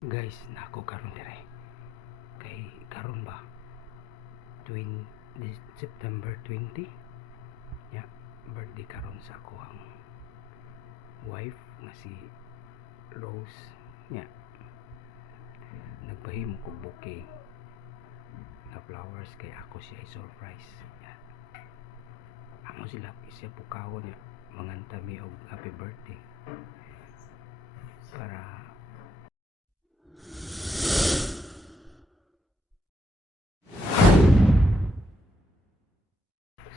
Guys, nako karon dire. Kay karon ba 20 September 20. Ya, birthday karon sa ako ang wife nga si Rose. Ya. Nagpahimo ko bouquet na flowers kay ako siya i-surprise. Ya. Amo sila siya pukawon niya manganta mi og happy birthday. Para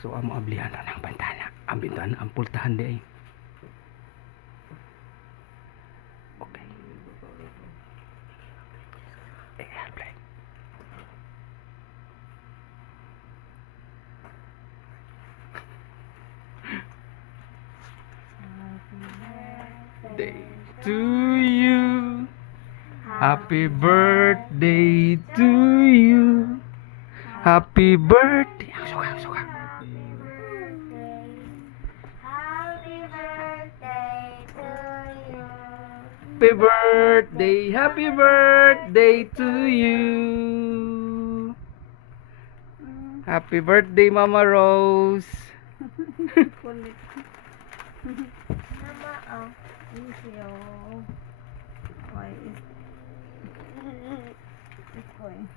so amo ablihan na ng bantana. Ang bintana ang pultahan di ay. Okay. Play. Day to you. Happy birthday to you. Happy birthday. Ang suka, ang suka. Happy birthday to you. Happy birthday, Mama Rose. Kulit. Mama, oh. Thank you. Why is... It's going.